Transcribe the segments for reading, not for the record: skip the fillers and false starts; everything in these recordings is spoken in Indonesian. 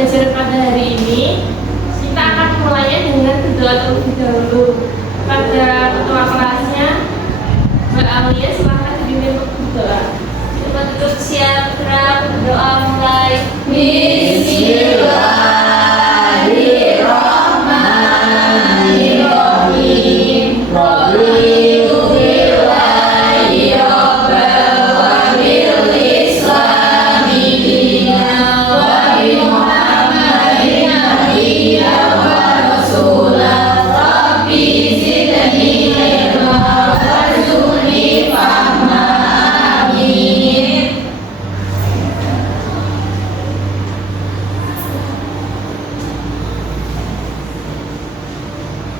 pembelajaran pada hari ini, kita akan mulainya dengan berdoa terlebih dahulu. Pada ketua kelasnya, Mbak Alia, silahkan dipimpin untuk berdoa. Kita tutup siap, gerak, berdoa mulai. Bismillahirrahmanirrahim.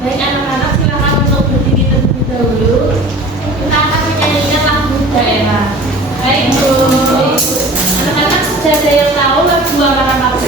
Baik anak-anak, silakan untuk berdiri terlebih dahulu. Kita akan menyanyikan lagu daerah. Baik Bu, anak-anak sudah ada yang tahu lagu anak-anak?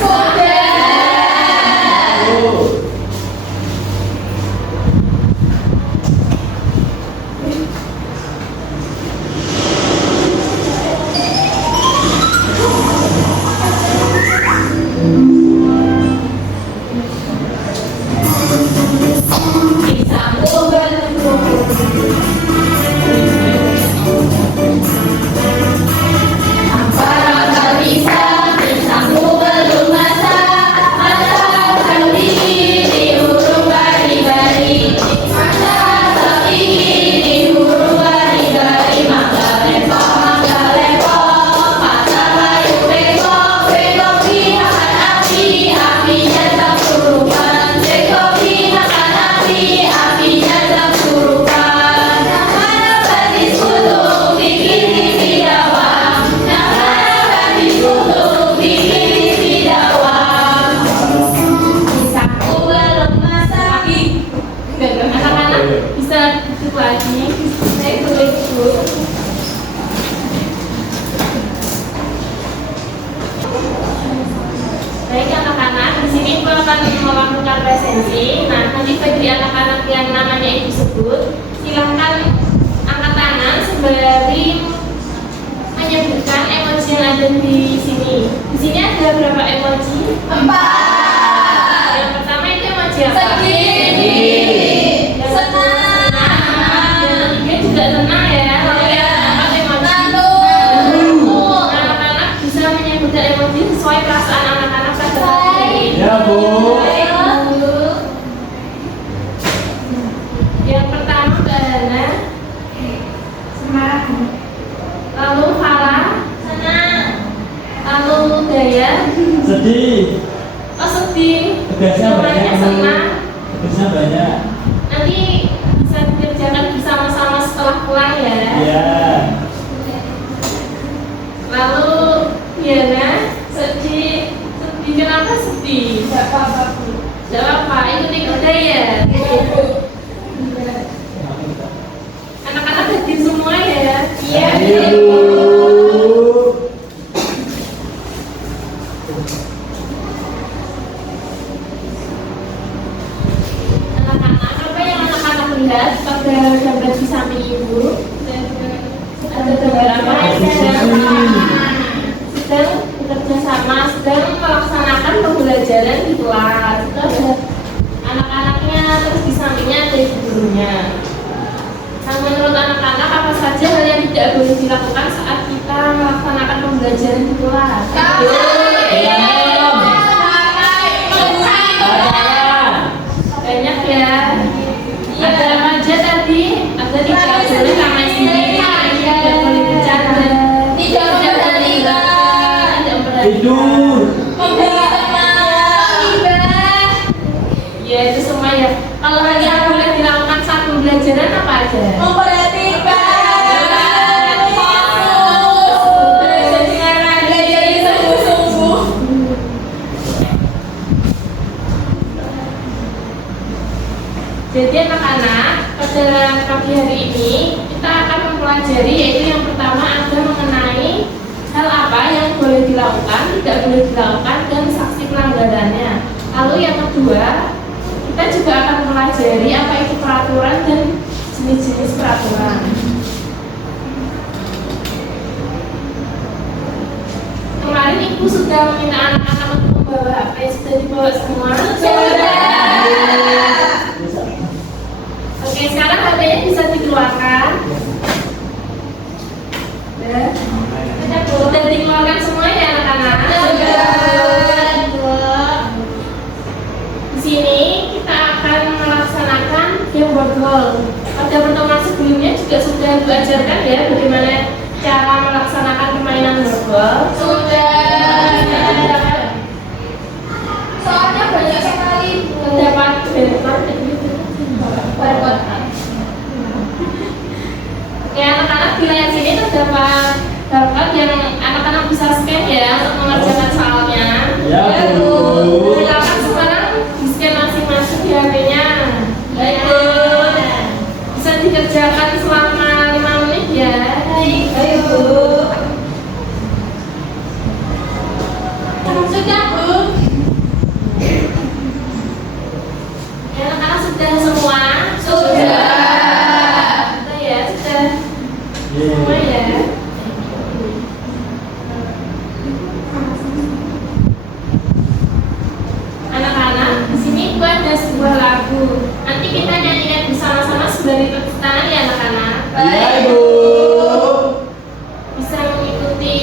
Baik anak-anak, di sini Ibu akan melakukan presensi. Nah, nanti bagi anak-anak yang namanya Ibu sebut, silahkan angkat tangan sembari menyebutkan emoji yang ada di sini. Di sini ada berapa emoji? 4. Yang pertama itu emoji apa? Sedih. Senang. Yang ketiga juga senang ya. Anak-anak bisa menyebutkan emoji sesuai perasaan anak-anak pada hari ini. Ya Bu. Yang pertama Mbak Hana, semangat. Lalu Farah, senang. Lalu Daya, Sedih. oh sedih. Tegasnya banyak. Senang. Tegasnya banyak. Nanti bisa dikerjakan bersama-sama setelah pulang ya. Iya. Lalu Diana, sedih. Sedih kenapa sedih? Tidak apa-apa Bu. Tidak apa-apa, ikut-ikut Daya. Anak-anak hadir semua ya. Iya. Anak-anak, apa yang anak-anak lihat pada gambar di samping Ibu? Ada gambar apa? Sedang bekerja sama, sedang melaksanakan pembelajaran di kelas. Itu ada anak-anaknya, terus di sampingnya ada ibu gurunya. Nah, menurut anak-anak apa saja hal yang tidak boleh dilakukan saat kita melaksanakan pembelajaran di kelas? Banyak ya. Ada apa aja tadi? Ada tidak boleh ramai sendiri, tidak boleh bercanda, tidak Tidur. ya itu semua ya. Kalau hal yang boleh dilakukan saat pembelajaran apa aja? Jadi anak-anak, pada pagi hari ini kita akan mempelajari, yaitu yang pertama ada mengenai hal apa yang boleh dilakukan, tidak boleh dilakukan, dan sanksi pelanggarannya. Lalu yang kedua, kita juga akan mempelajari apa itu peraturan dan jenis-jenis peraturan. Kemarin Ibu sudah meminta anak-anak untuk membawa HP Buat semua? Bisa. Oke, sekarang HP-nya bisa dikeluarkan. Udah dikeluarkan semua ya anak-anak? Di sini kita akan melaksanakan game borgol. Pada pertemuan sebelumnya juga sudah diajarkan ya bagaimana cara melaksanakan permainan borgol. Soalnya banyak sekali Terdapat ya anak-anak di layar sini terdapat barcode yang anak-anak bisa scan ya untuk mengerjakan soalnya. Ya, Bu. Silakan sekarang di scan masing-masing di HP-nya. Baik, Bu. Bisa dikerjakan selama 5 menit ya. Ayo Bu. Sudah Bu. Ya, anak-anak sudah semua? Sudah. Sudah ya, sudah Iya. semua ya. Anak-anak, di sini Bu ada sebuah lagu. Nanti kita nyanyikan bersama-sama sembari tepuk tangan ya anak-anak. Iya, Bu. Bisa mengikuti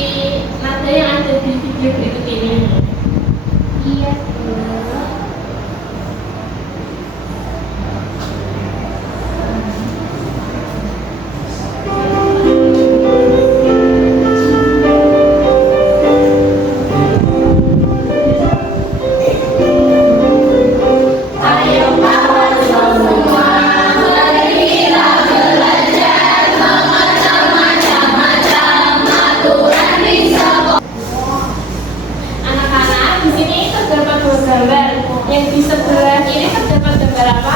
nada yang ada di video berikut ini. Iya. Ayo kawan semua, mari kita belajar macam-macam aturan di sekolah. Anak-anak, di sini terdapat dua gambar. Yang di sebelah kiri terdapat gambar apa?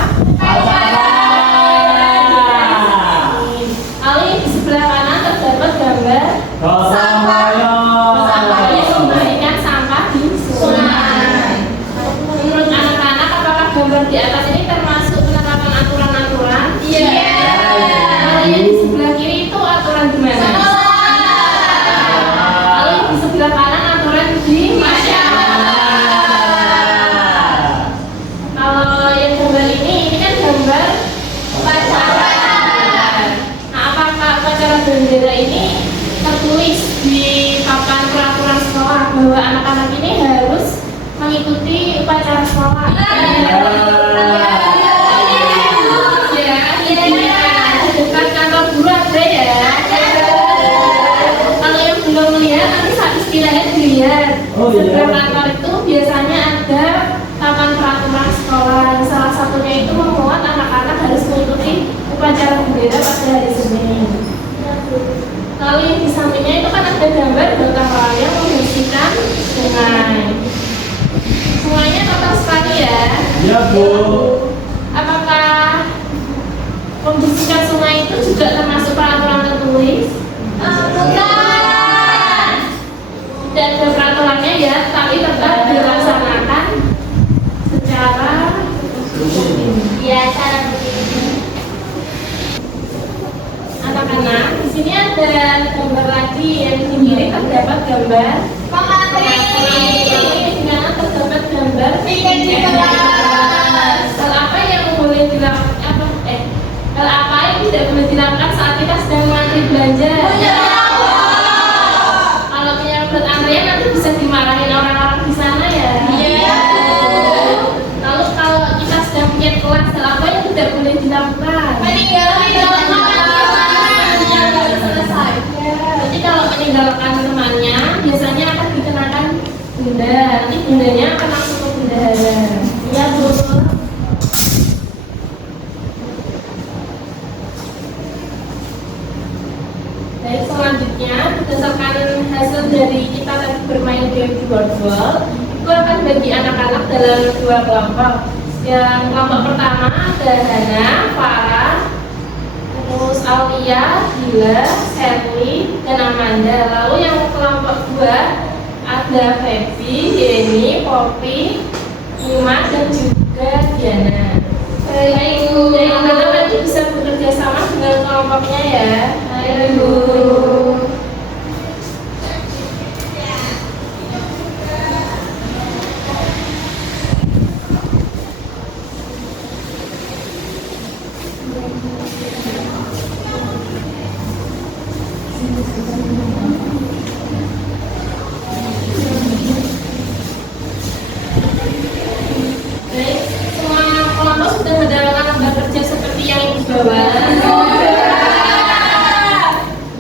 Lalu yang di sebelah kanan terdapat gambar Gotong royong. yang memberikan sampah di sungai. Menurut anak-anak, apakah gambar di atas ini termasuk penerapan aturan-aturan? Iya. Kalau yang di sebelah kiri itu aturan gimana? Lalu yang di sebelah kanan aturan di Kalau yang gambar ini kan gambar upacara. Nah, apakah upacara bendera ini tertulis di papan peraturan sekolah bahwa anak-anak ini harus mengikuti upacara sekolah? Di dekat kantor guru ada ya. Kalau yang belum melihat nanti saat istilahnya dilihat. Oh, iya. Sebelah kantor itu biasanya ada papan peraturan sekolah. Salah satunya itu memuat anak-anak harus mengikuti upacara bendera pada hari Senin. Lalu yang di sampingnya itu kan ada gambar gotong royong membersihkan sungai. Sungainya kotor sekali ya. Iya, Bu. Apakah membersihkan sungai itu juga termasuk peraturan tertulis? Bukan. Tidak ada peraturannya ya, tapi tetap dilaksanakan secara Ya, cara begini. anak-anak. Di sini ada gambar lagi yang di kiri terdapat gambar Pemateri. di kanan terdapat gambar Bikin di kelas. hal apa yang boleh dilakukan hal apa yang tidak boleh dilakukan saat kita sedang mengantri belanja? Kalau menyambut antrian nanti bisa dimarahin orang-orang di sana ya. Iya. Lalu kalau kita sedang punya kelas, hal apa yang tidak boleh dilakukan? Meninggalkan teman yang baru selesai. Nanti kalau meninggalkan temannya, biasanya akan dikenakan denda. Nanti dendanya akan langsung ke bendahara. Iya Bu. Baik, selanjutnya berdasarkan hasil dari kita tadi bermain game di borgol, itu akan bagi anak-anak dalam dua kelompok. Yang kelompok pertama ada Hana, Farah, terus Aulia, Gila, Sherly, dan Amanda. Lalu yang kelompok dua ada Feby, Denny, Poppy, Nima, dan juga Diana. Baik, yang nanti bisa bekerja sama dengan kelompoknya ya. Ayo Bu. jawaban.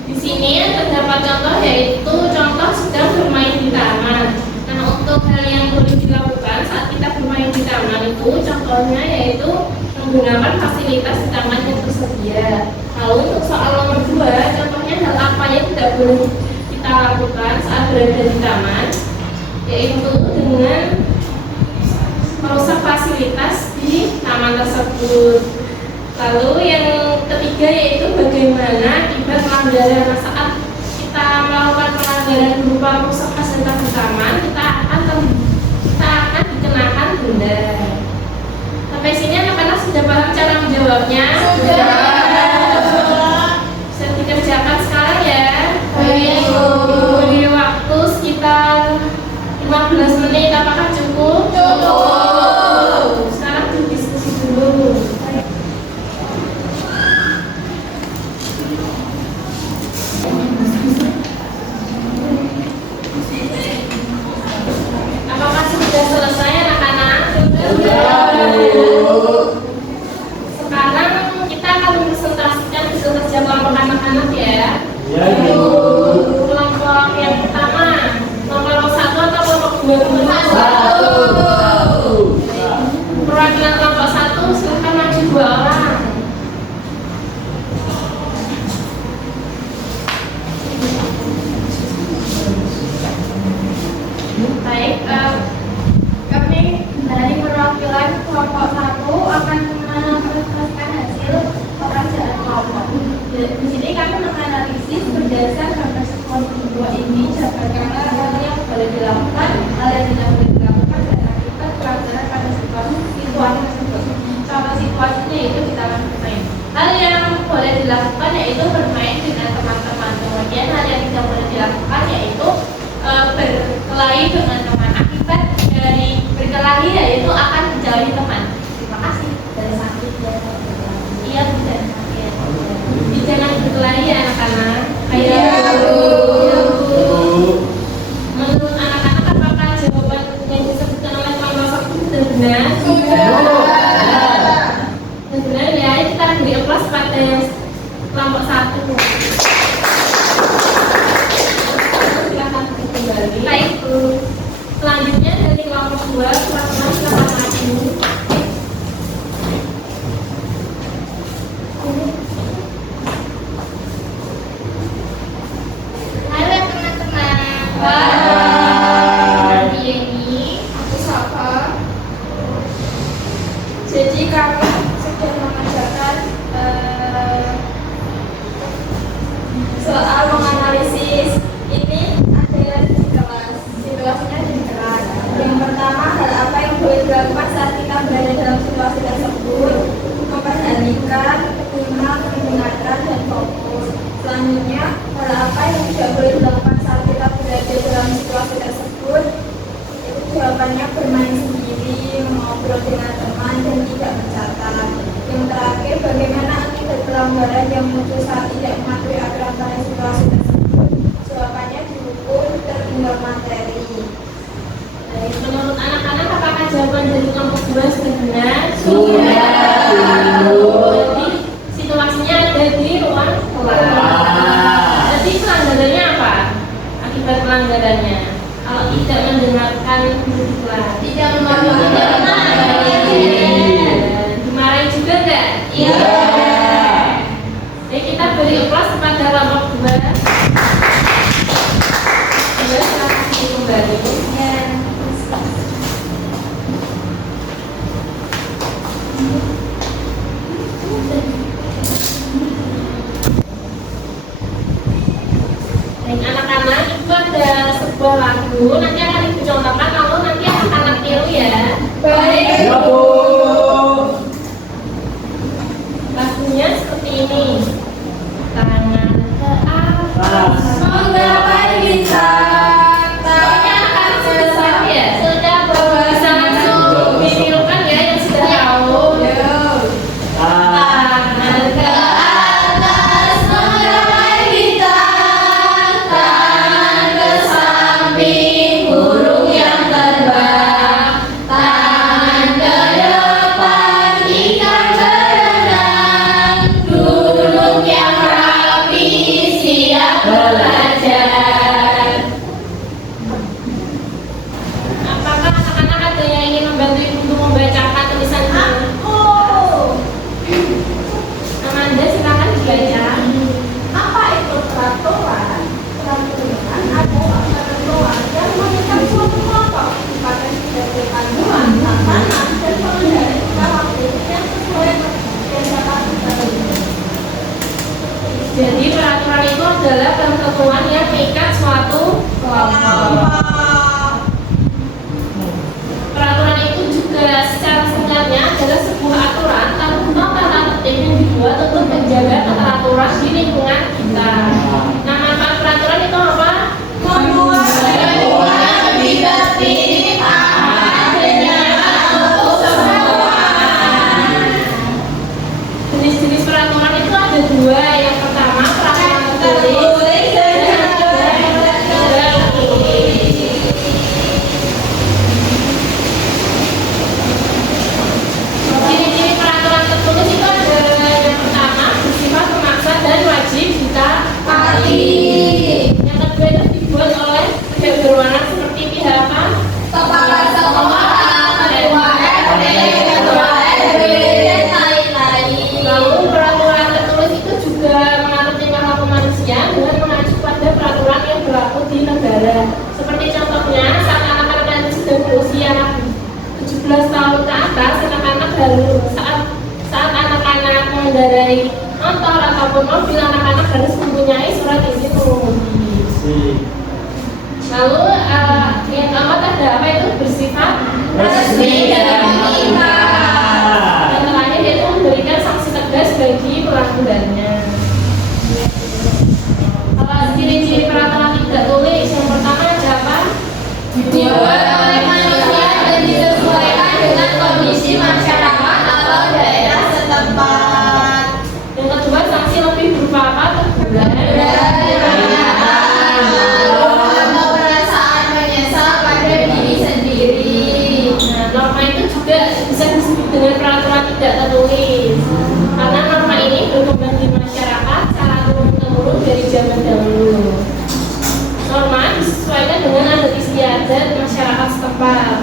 Di sini terdapat contoh, yaitu contoh sedang bermain di taman. Nah, untuk hal yang boleh dilakukan saat kita bermain di taman itu contohnya yaitu menggunakan fasilitas di taman yang tersedia. Lalu untuk soal nomor 2, contohnya hal apa yang tidak boleh kita lakukan saat berada di taman, yaitu dengan merusak fasilitas di taman tersebut. Lalu yang ketiga yaitu bagaimana akibat pelanggaran. Saat kita melakukan pelanggaran berupa merusak fasilitas di taman, kita akan dikenakan denda. Sampai sini anak-anak sudah paham cara menjawabnya? Sudah. Bisa dikerjakan sekarang ya. Baik, Bu. Beri waktu sekitar 15 menit, apakah cukup? Cukup. Sekarang berdiskusi dulu. Apakah sudah selesai anak-anak? Sudah, Bu. Sekarang kita akan mempresentasikan hasil kerja kelompok anak-anak ya. Ya, Bu. Kelompok yang pertama, nomor 1 atau kelompok 2 dulu? Satu. Perwakilan kelompok 1 silahkan maju 2 orang. Baik, Kami dari perwakilan kelompok 1 akan mempresentasikan hasil pekerjaan kelompok. Di sini kami menganalisis berdasar gambar sekolah dua ini jabarkan hal yang boleh dilakukan, hal yang tidak boleh dilakukan, dan akibat pelanggaran pada situasi tersebut. Contoh situasinya itu di taman bermain. Hal yang boleh dilakukan yaitu bermain dengan teman-teman. Kemudian hal yang tidak boleh dilakukan yaitu berkelahi dengan teman. Akibat dari berkelahi yaitu akan menjauhi teman. Terima kasih. Dari sakit dan iya dan sakit. jangan berkelahi ya anak-anak. Iya, Bu. Iya, Bu. Bu. Menurut anak-anak apakah jawaban yang disebutkan oleh kelompok 1 sudah benar? Sudah. Sudah benar ya. Kita beri aplaus pada kelompok 1. Silakan kembali. Baik, Bu. Selanjutnya dari kelompok 2, silakan maju. Halo teman-teman. Hai. Ini aku Sapa. Jadi kami sedang mengajarkan soal menganalisis. Ini adalah di kelas. Situasinya di kelas. Yang pertama, hal apa yang boleh dilakukan saat kita berada dalam situasi tersebut? Memperhatikan, menyimak, mendengarkan, dan fokus. Selanjutnya, hal apa yang tidak boleh dilakukan saat kita berada dalam situasi tersebut? Itu jawabannya bermain sendiri, ngobrol dengan teman, dan tidak mencatat. Yang terakhir, bagaimana akibat pelanggaran yang muncul saat tidak mematuhi aturan pada situasi tersebut? Jawabannya dihukum tertinggal materi. Baik, menurut anak-anak apakah jawaban dari kelompok 2 sudah benar? Sudah, Bu. Jadi situasinya ada di ruang kelas. Ah. Jadi pelanggarannya apa? Akibat pelanggarannya? Kalau tidak mendengarkan guru di kelas, Tidak dimarahin juga enggak? Iya. Jadi kita beri aplaus kepada kelompok 2. Silakan kembali. Dan anak-anak itu ada sebuah lagu, nanti akan ibu contohkan, lalu nanti anak-anak tiru ya. peraturan di lingkungan kita. Nah, manfaat peraturan itu apa? Membuat lebih tertib, aman, dan nyaman untuk semua. Jenis-jenis peraturan itu ada dua. Yang pertama peraturan tertulis dan yang kedua tidak tertulis. Ciri-ciri peraturan tertulis itu ada yang pertama bersifat memaksa dan wajib ditaati. Yang kedua itu dibuat oleh pihak berwenang seperti pihak apa? Sepakat semua, ketua RT, ketua RW, dan lain-lain. Lalu peraturan tertulis itu juga mengatur tingkah laku manusia dengan mengacu pada peraturan yang berlaku di negara. Seperti contohnya saat anak-anak yang sudah berusia 17 tahun ke atas, anak-anak saat anak-anak mengendarai motor ataupun mobil, anak-anak harus mempunyai surat izin mengemudi. Lalu yang keempat ada apa itu bersifat Resmi dan mengikat. yang terakhir yaitu memberikan sanksi tegas bagi pelanggarannya. Kalau ciri-ciri peraturan tidak tulis, yang pertama ada apa? Dibuat oleh manusia dan disesuaikan dengan kondisi masyarakat atau daerah setempat. Yang kedua sanksi lebih berupa apa? Teguran. Atau perasaan menyesal pada diri sendiri. Nah, norma itu juga bisa disebut dengan peraturan tidak tertulis karena norma ini berkembang di masyarakat secara turun-temurun dari zaman dahulu. Norma disesuaikan dengan adat istiadat masyarakat setempat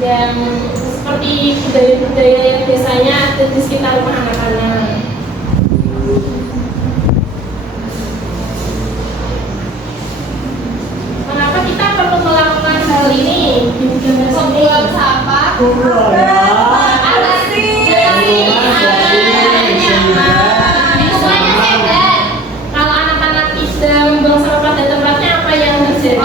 yang seperti budaya-budaya yang biasanya ada di sekitar rumah anak-anak. Mengapa kita perlu melakukan hal ini? Membuang sampah, Lingkungannya sehat. Kalau anak-anak tidak membuang sampah pada tempatnya, apa yang terjadi?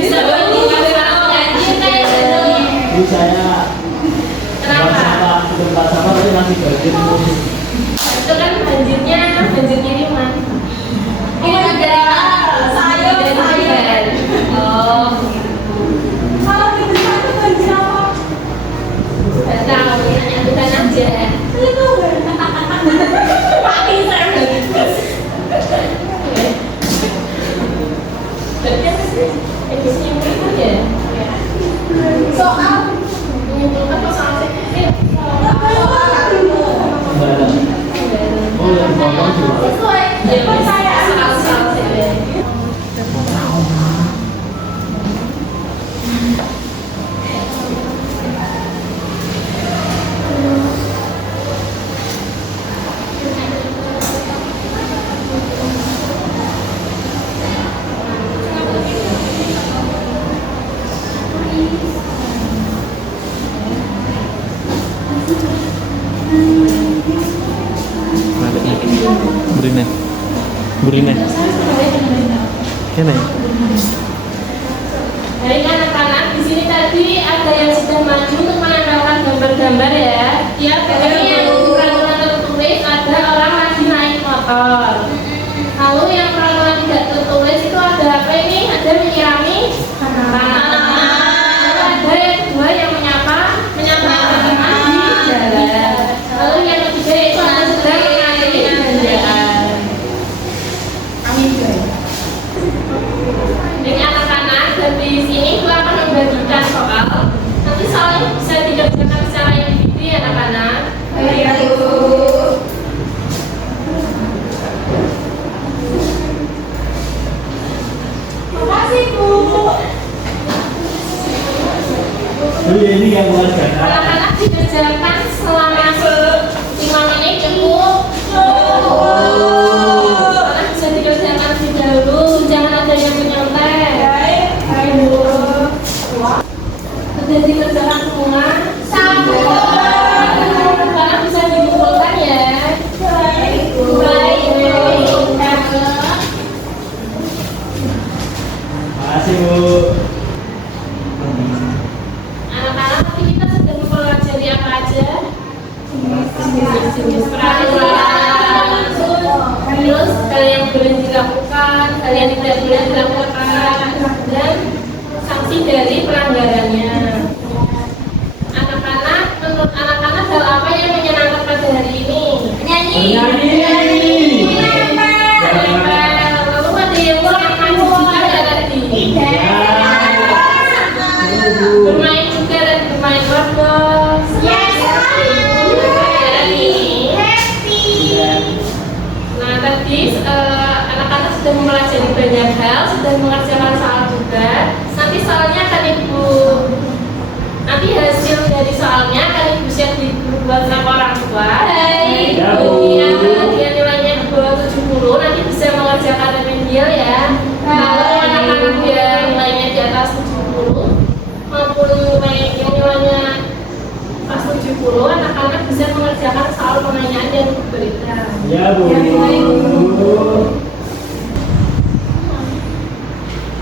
Bisa menimbulkan banjir kayak gitu. Ini saya Kenapa? tempat sampah tapi masih banjir terus. Itu kan banjirnya banjir kiriman. Ini ada sayur. Oh, Kalau di depan itu banjir apa? nggak tahu. Nyatukan aja. Itu Pakai servis. Berarti apa sih? Edisinya berikut ya? soal Menyimpulkan soal sekretariat. Oh, yang bawah juga. sesuai kepercayaan. Soal sekretariat. Burine. Burine. Kene. Baik anak-anak, di sini tadi ada yang sudah maju untuk menempelkan gambar-gambar ya. Tiap ini yang peraturan tertulis ada orang lagi naik motor. Lalu yang peraturan tidak tertulis itu ada apa ini? Ada menyirami tanaman. Lalu ada yang kedua yang menyapa teman-teman di jalan. Lalu yang ketiga itu ada sedang mengakhiri belanjaan. Jadi anak-anak dari sini gua akan membagikan soal. Nanti soalnya bisa dikerjakan secara individu ya anak-anak. Makasih Bu. Oh iya, ini yang luar biasa. Anak-anak dikerjakan selama 5 menit cukup. Karena bisa dikerjakan lebih dahulu, jangan ada yang menyontek. Sudah dikerjakan semua. Karena bisa dikumpulkan ya. Makasih Bu. Anak-anak, tapi kita sudah mempelajari apa aja? dan mengerjakan soal juga. Nanti soalnya akan ibu, nanti hasil dari soalnya akan ibu share di grup WhatsApp orang tua. Baik. Ya, Bu. Bagi yang nilainya di bawah 70 nanti bisa mengerjakan remedial ya. Kalau anak-anak yang nilainya di atas 70 maupun yang nilainya pas 70, anak-anak bisa mengerjakan soal penanyaan yang diberikan. Ya, Bu.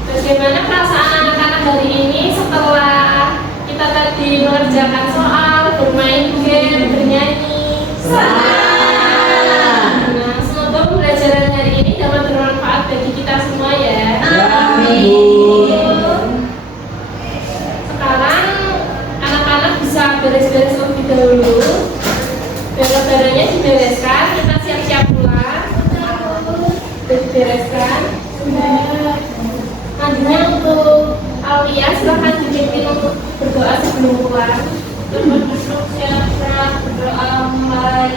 Bagaimana perasaan anak-anak hari ini setelah kita tadi mengerjakan soal, bermain game, bernyanyi? Senang. Nah, semoga pembelajaran hari ini dapat bermanfaat bagi kita semua ya. Sekarang anak-anak bisa beres-beres lebih dahulu. Barang-barangnya dibereskan, kita siap-siap pulang. Sudah dibereskan. Selanjutnya untuk Aulia, silahkan dipimpin untuk berdoa sebelum pulang. Berduduk siap-siap berdoa mulai.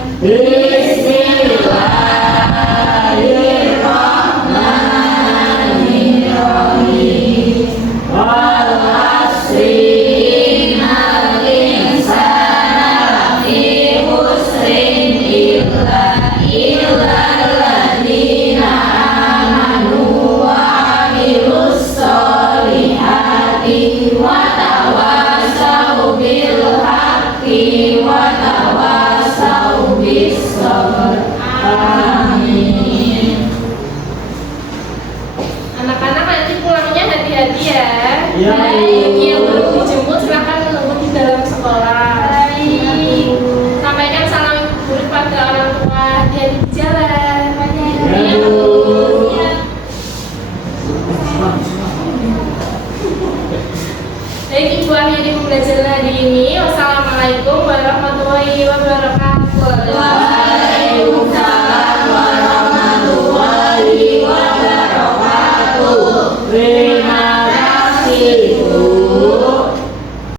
Anak-anak nanti pulangnya hati-hati ya. Iya, Bu. Bagi yang belum dijemput silahkan menunggu di dalam sekolah. Sampaikan salam guru pada orang tua hati-hati di jalan. Ya, Bu. Baik, Ibu akhiri pembelajaran hari ini. Wassalamualaikum warahmatullahi wabarakatuh. Waalaikumsalam warahmatullahi wabarakatuh. Terima kasih, Bu.